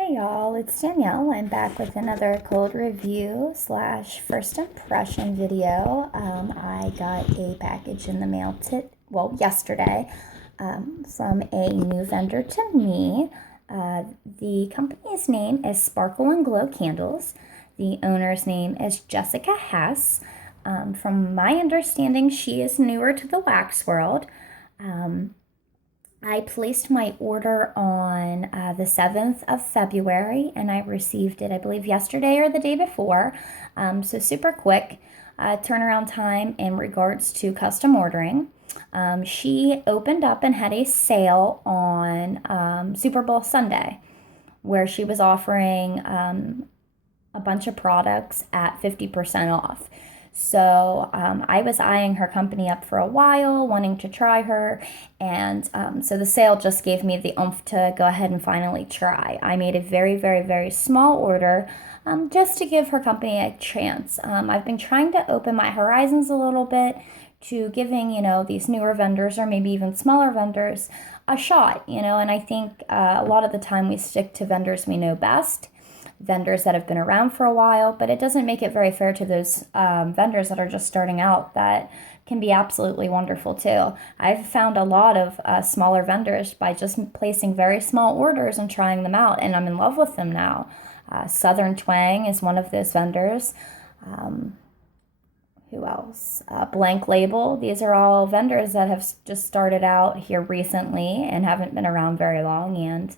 Hey y'all, it's Danielle. I'm back with another cold review slash first impression video. I got a package in the mail yesterday from a new vendor to me. The company's name is Sparkle and Glow Candles. The owner's name is Jessica Hess. From my understanding, she is newer to the wax world. I placed my order on the 7th of February and I received it, I believe, yesterday or the day before. So super quick turnaround time in regards to custom ordering. She opened up and had a sale on Super Bowl Sunday where she was offering a bunch of products at 50% off. So I was eyeing her company up for a while, wanting to try her, and so the sale just gave me the oomph to go ahead and finally try. I made a very, very, very small order just to give her company a chance. I've been trying to open my horizons a little bit to giving, these newer vendors or maybe even smaller vendors a shot, and I think a lot of the time we stick to vendors we know best, vendors that have been around for a while, but it doesn't make it very fair to those vendors that are just starting out that can be absolutely wonderful too. I've found a lot of smaller vendors by just placing very small orders and trying them out, and I'm in love with them now. Southern Twang is one of those vendors. Who else? Blank Label. These are all vendors that have just started out here recently and haven't been around very long, and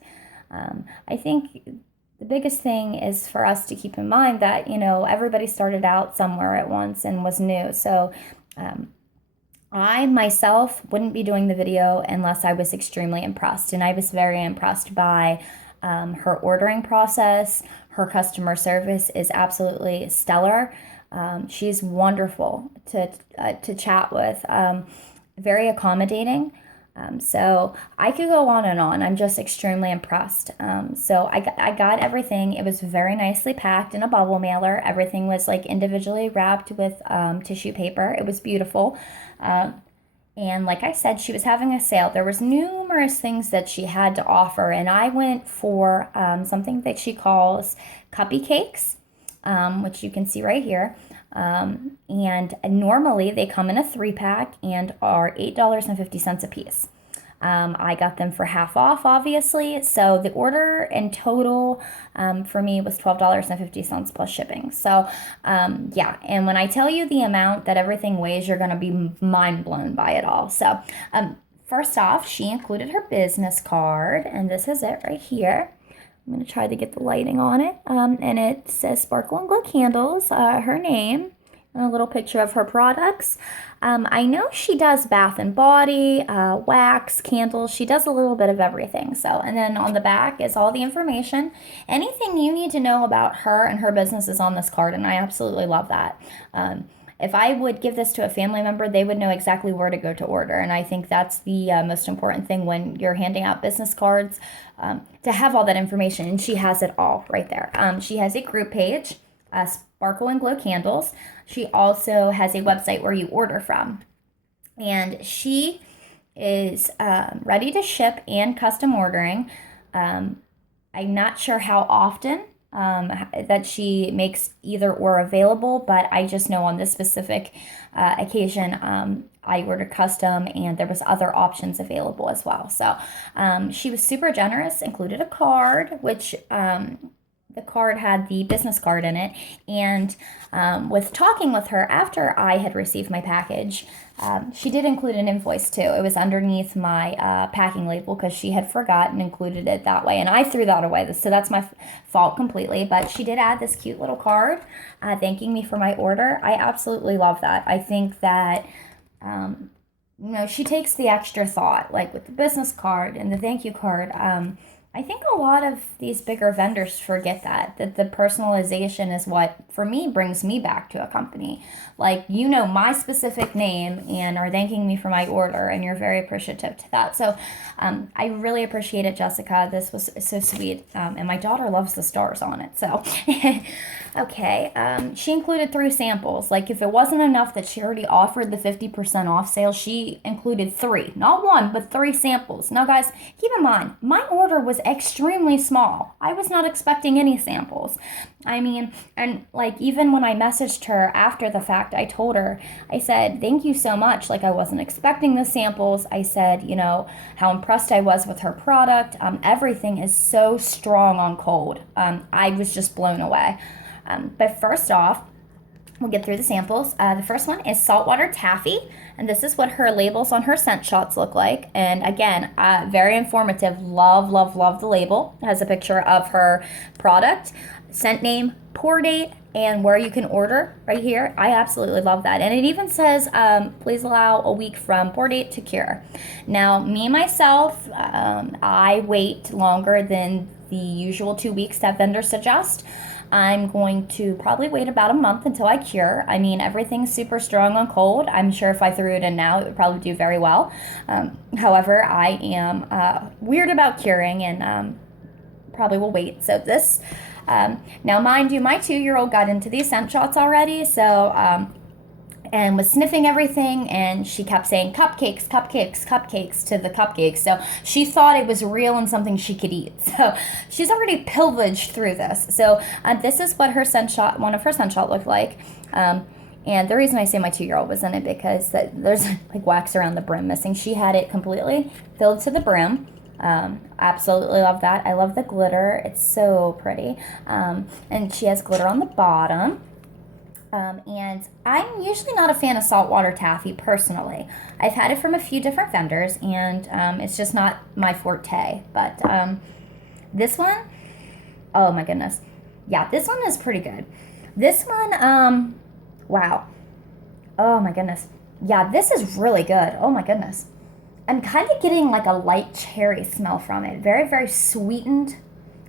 I think the biggest thing is for us to keep in mind that, everybody started out somewhere at once and was new. So I myself wouldn't be doing the video unless I was extremely impressed. And I was very impressed by her ordering process. Her customer service is absolutely stellar. She's wonderful to chat with, very accommodating. So I could go on and on. I'm just extremely impressed. So I got everything. It was very nicely packed in a bubble mailer. Everything was like individually wrapped with tissue paper. It was beautiful. And like I said, she was having a sale. There was numerous things that she had to offer, and I went for something that she calls Cuppy Cakes, which you can see right here. And normally they come in a 3-pack and are $8.50 a piece. I got them for half off, obviously. So the order in total for me was $12.50 plus shipping. So yeah, and when I tell you the amount that everything weighs, you're going to be mind blown by it all. So first off, she included her business card, and this is it right here. I'm going to try to get the lighting on it. And it says Sparkle and Glow Candles, her name, and a little picture of her products. I know she does bath and body, wax, candles. She does a little bit of everything. So, and then on the back is all the information. Anything you need to know about her and her business is on this card, and I absolutely love that. If I would give this to a family member, they would know exactly where to go to order. And I think that's the most important thing when you're handing out business cards, to have all that information. And she has it all right there. She has a group page, Sparkle and Glow Candles. She also has a website where you order from. And she is ready to ship and custom ordering. I'm not sure how often that she makes either or available, but I just know on this specific occasion, I ordered custom and there was other options available as well. So she was super generous, included a card, which the card had the business card in it. And with talking with her after I had received my package, she did include an invoice too. It was underneath my packing label because she had forgotten and included it that way. And I threw that away. So that's my fault completely. But she did add this cute little card thanking me for my order. I absolutely love that. I think that, she takes the extra thought, like with the business card and the thank you card. I think a lot of these bigger vendors forget that the personalization is what, for me, brings me back to a company. Like, my specific name and are thanking me for my order, and you're very appreciative to that. So I really appreciate it, Jessica. This was so sweet. And my daughter loves the stars on it. So, okay. She included 3 samples. Like, if it wasn't enough that she already offered the 50% off sale, she included 3. Not 1, but 3 samples. Now, guys, keep in mind, my order was extremely small. I was not expecting any samples. I mean, and like even when I messaged her after the fact, I told her, I said, thank you so much. Like, I wasn't expecting the samples. I said, you know, how impressed I was with her product. Everything is so strong on cold. I was just blown away. But first off, we'll get through the samples. The first one is Saltwater Taffy, and this is what her labels on her scent shots look like. And again, very informative. Love, love, love the label. It has a picture of her product, scent name, pour date, and where you can order right here. I absolutely love that. And it even says, please allow a week from pour date to cure. Now, me, myself, I wait longer than the usual 2 weeks that vendors suggest. I'm going to probably wait about a month until I cure. I mean, everything's super strong on cold. I'm sure if I threw it in now, it would probably do very well. However, I am weird about curing and probably will wait. So this, now mind you, my 2-year-old got into these scent shots already, so and was sniffing everything, and she kept saying cupcakes, cupcakes, cupcakes to the cupcakes. So she thought it was real and something she could eat. So she's already pillaged through this. So this is what her scent shot, one of her scent shot looked like. And the reason I say my 2-year-old was in it because there's like wax around the brim missing. She had it completely filled to the brim. Absolutely love that. I love the glitter. It's so pretty. And she has glitter on the bottom. And I'm usually not a fan of Saltwater Taffy personally. I've had it from a few different vendors, and it's just not my forte. But this one, oh my goodness. Yeah, this one is pretty good. This one, wow. Oh my goodness. Yeah, this is really good. Oh my goodness. I'm kind of getting like a light cherry smell from it. Very, very sweetened.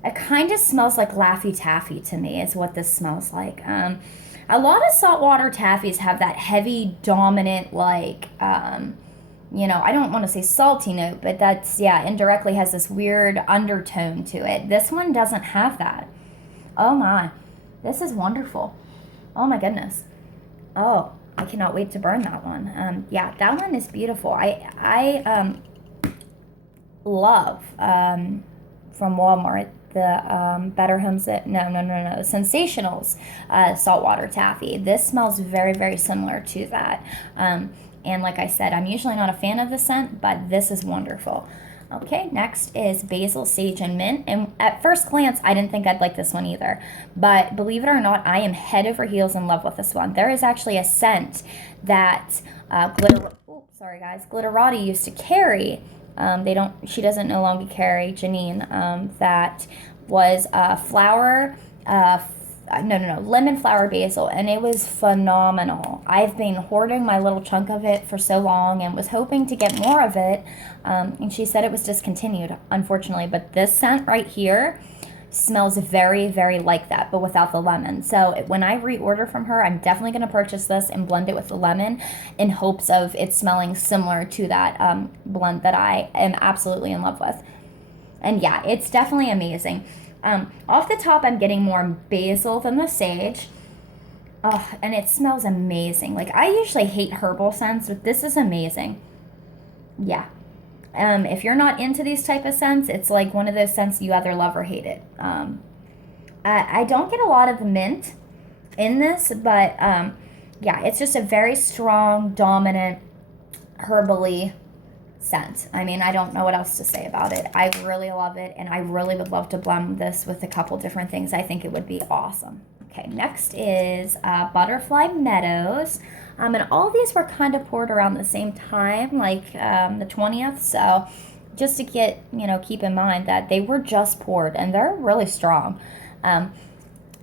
It kind of smells like Laffy Taffy to me is what this smells like. A lot of saltwater taffies have that heavy, dominant, like, you know, I don't want to say salty note, but that's, yeah, indirectly has this weird undertone to it. This one doesn't have that. Oh my, this is wonderful. Oh my goodness. Oh, I cannot wait to burn that one. Yeah, that one is beautiful. I love from Walmart the Better Homes, Sensationals Saltwater Taffy. This smells very, very similar to that. And like I said, I'm usually not a fan of the scent, but this is wonderful. Okay, next is Basil Sage and Mint. And at first glance, I didn't think I'd like this one either. But believe it or not, I am head over heels in love with this one. There is actually a scent that Glitterati used to carry. She doesn't no longer carry, Janine, that was lemon flower basil, and it was phenomenal. I've been hoarding my little chunk of it for so long and was hoping to get more of it, and she said it was discontinued, unfortunately, but this scent right here smells very, very like that, but without the lemon. So when I reorder from her, I'm definitely going to purchase this and blend it with the lemon in hopes of it smelling similar to that blend that I am absolutely in love with. And yeah, it's definitely amazing. Off the top, I'm getting more basil than the sage. Oh, and it smells amazing. Like, I usually hate herbal scents, but this is amazing. Yeah. If you're not into these type of scents, it's like one of those scents you either love or hate it. I don't get a lot of the mint in this, but yeah, it's just a very strong, dominant, herbally scent. I mean, I don't know what else to say about it. I really love it, and I really would love to blend this with a couple different things. I think it would be awesome. Okay, next is Butterfly Meadows. And all these were kind of poured around the same time, like the 20th. So just to keep in mind that they were just poured, and they're really strong. And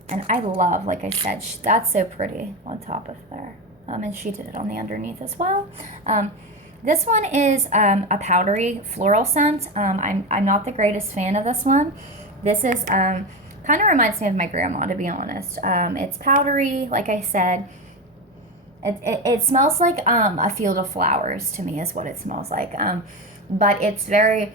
I love, like I said, that's so pretty on top of there. And she did it on the underneath as well. This one is a powdery floral scent. I'm not the greatest fan of this one. This is kind of reminds me of my grandma, to be honest. It's powdery, like I said. It smells like a field of flowers to me is what it smells like. But it's very,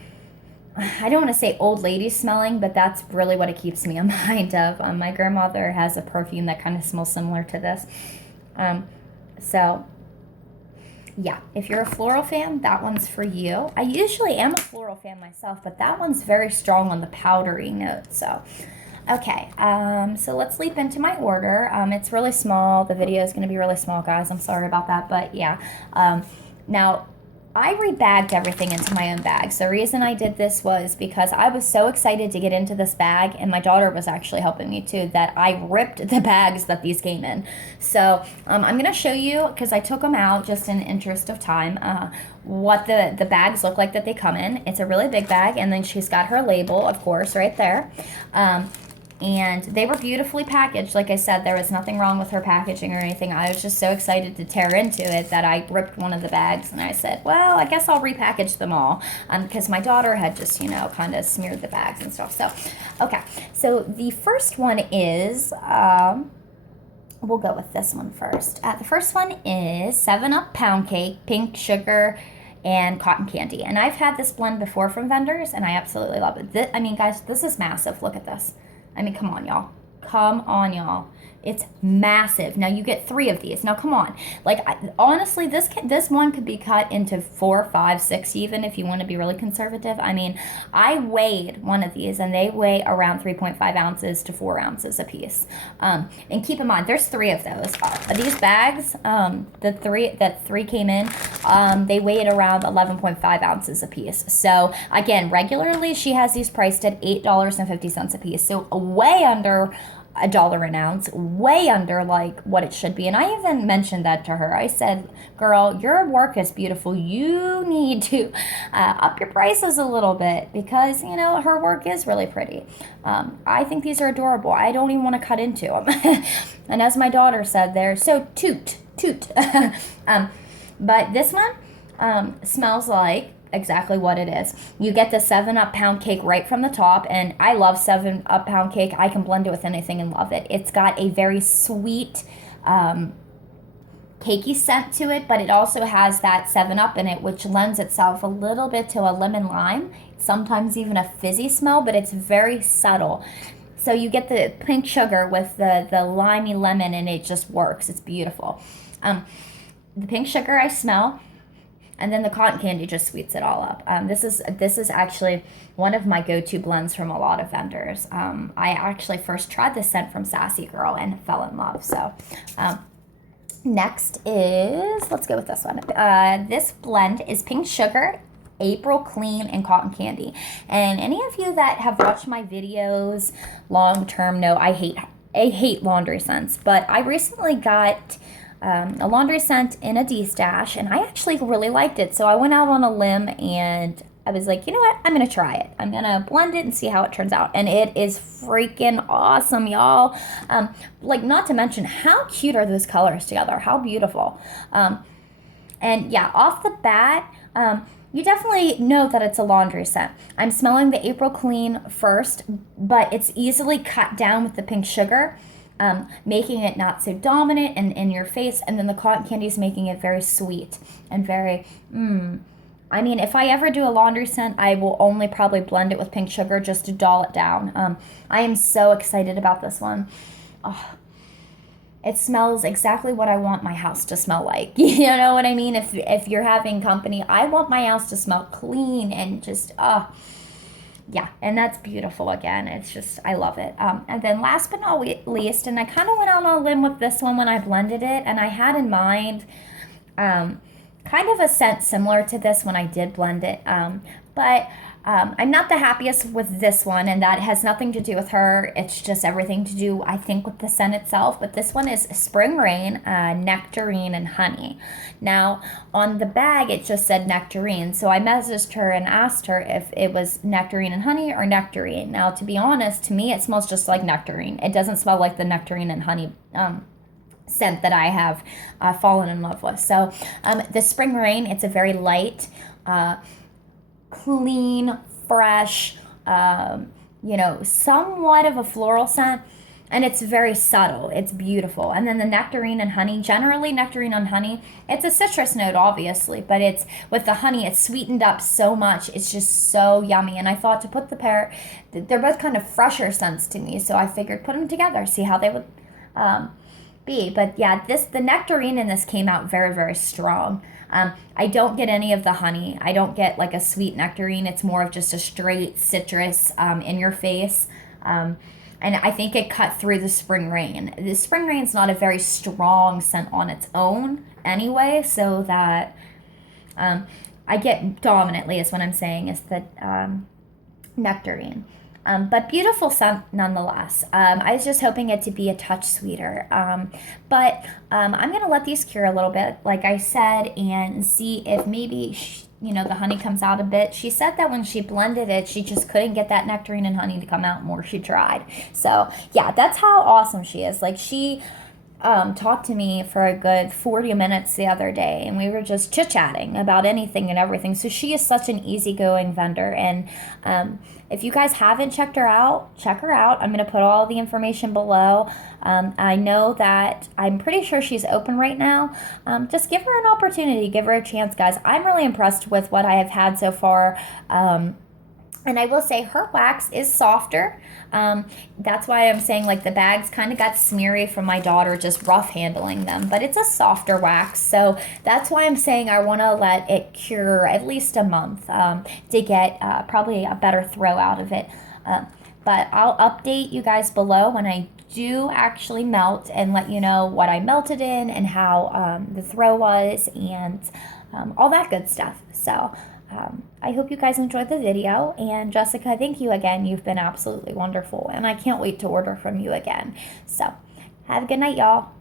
I don't want to say old lady smelling, but that's really what it keeps me in mind of. My grandmother has a perfume that kind of smells similar to this. So Yeah, if you're a floral fan, that one's for you. I usually am a floral fan myself, but that one's very strong on the powdery note. So, okay, so let's leap into my order. It's really small. The video is going to be really small, guys. I'm sorry about that, but yeah. Now, I rebagged everything into my own bags. The reason I did this was because I was so excited to get into this bag, and my daughter was actually helping me too, that I ripped the bags that these came in. So I'm going to show you, because I took them out just in the interest of time, what the bags look like that they come in. It's a really big bag, and then she's got her label, of course, right there. And they were beautifully packaged. Like I said, there was nothing wrong with her packaging or anything. I was just so excited to tear into it that I ripped one of the bags, and I said, well, I guess I'll repackage them all, because my daughter had just, kind of smeared the bags and stuff. So, okay. So the first one is, we'll go with this one first. The first one is 7-Up Poundcake, pink sugar, and cotton candy. And I've had this blend before from vendors, and I absolutely love it. I mean, guys, this is massive. Look at this. I mean, come on, y'all. Come on, y'all. It's massive. Now, you get 3 of these. Now, come on. Like, honestly, this one could be cut into 4, 5, 6 even if you want to be really conservative. I mean, I weighed one of these, and they weigh around 3.5 ounces to 4 ounces a piece. And keep in mind, there's 3 of those. These bags, the three came in, they weighed around 11.5 ounces a piece. So, again, regularly, she has these priced at $8.50 a piece. So, way under $1 an ounce, way under like what it should be. And I even mentioned that to her. I said, girl, your work is beautiful. You need to up your prices a little bit, because her work is really pretty. I think these are adorable. I don't even want to cut into them. And as my daughter said, they're so toot. But this one smells like exactly what it is. You get the 7-Up Pound Cake right from the top, and I love 7-Up Pound Cake. I can blend it with anything and love it. It's got a very sweet, cakey scent to it, but it also has that 7-Up in it, which lends itself a little bit to a lemon lime, sometimes even a fizzy smell, but it's very subtle. So you get the pink sugar with the limey lemon, and it just works. It's beautiful. The pink sugar I smell, and then the cotton candy just sweets it all up. This is actually one of my go-to blends from a lot of vendors. I actually first tried this scent from Sassy Girl and fell in love. So next is, let's go with this one. This blend is pink sugar, April Clean, and cotton candy. And any of you that have watched my videos long term know I hate laundry scents. But I recently got a laundry scent in a D-stash, and I actually really liked it. So I went out on a limb, and I was like, you know what? I'm going to try it. I'm going to blend it and see how it turns out. And it is freaking awesome, y'all. Like, not to mention, how cute are those colors together? How beautiful. And yeah, off the bat, you definitely know that it's a laundry scent. I'm smelling the April Clean first, but it's easily cut down with the pink sugar, making it not so dominant and in your face. And then the cotton candy is making it very sweet and very, I mean, if I ever do a laundry scent, I will only probably blend it with pink sugar just to dull it down. I am so excited about this one. Oh, it smells exactly what I want my house to smell like. You know what I mean? If you're having company, I want my house to smell clean and just, yeah, and that's beautiful again. It's just, I love it. And then last but not least, and I kind of went out on a limb with this one when I blended it, and I had in mind kind of a scent similar to this when I did blend it. But I'm not the happiest with this one, and that has nothing to do with her. It's just everything to do, I think, with the scent itself. But this one is Spring Rain, Nectarine, and Honey. Now, on the bag, it just said Nectarine. So I messaged her and asked her if it was Nectarine and Honey or Nectarine. Now, to be honest, to me, it smells just like Nectarine. It doesn't smell like the Nectarine and Honey scent that I have fallen in love with. So the Spring Rain, it's a very light, clean, fresh, somewhat of a floral scent, and it's very subtle. It's beautiful. And then the Nectarine and Honey, generally Nectarine and Honey, it's a citrus note, obviously, but it's with the honey, it's sweetened up so much. It's just so yummy. And I thought to put the pair, they're both kind of fresher scents to me, so I figured put them together, see how they would be. But yeah, the nectarine in this came out very, very strong. I don't get any of the honey. I don't get like a sweet nectarine. It's more of just a straight citrus in your face. And I think it cut through the spring rain. The spring rain's not a very strong scent on its own anyway, so that I get dominantly is what I'm saying is the nectarine. But beautiful scent nonetheless. I was just hoping it to be a touch sweeter. But I'm going to let these cure a little bit, like I said, and see if maybe, the honey comes out a bit. She said that when she blended it, she just couldn't get that nectarine and honey to come out more. She tried. So, yeah, that's how awesome she is. Like, she talked to me for a good 40 minutes the other day, and we were just chit-chatting about anything and everything. So she is such an easygoing vendor, and if you guys haven't checked her out, check her out. I'm going to put all the information below. I know that I'm pretty sure she's open right now. Just give her an opportunity, give her a chance, guys. I'm really impressed with what I have had so far. And I will say her wax is softer. That's why I'm saying like the bags kind of got smeary from my daughter just rough handling them. But it's a softer wax. So that's why I'm saying I want to let it cure at least a month to get probably a better throw out of it. But I'll update you guys below when I do actually melt and let you know what I melted in and how the throw was and all that good stuff. So I hope you guys enjoyed the video, and Jessica, thank you again. You've been absolutely wonderful, and I can't wait to order from you again. So have a good night, y'all.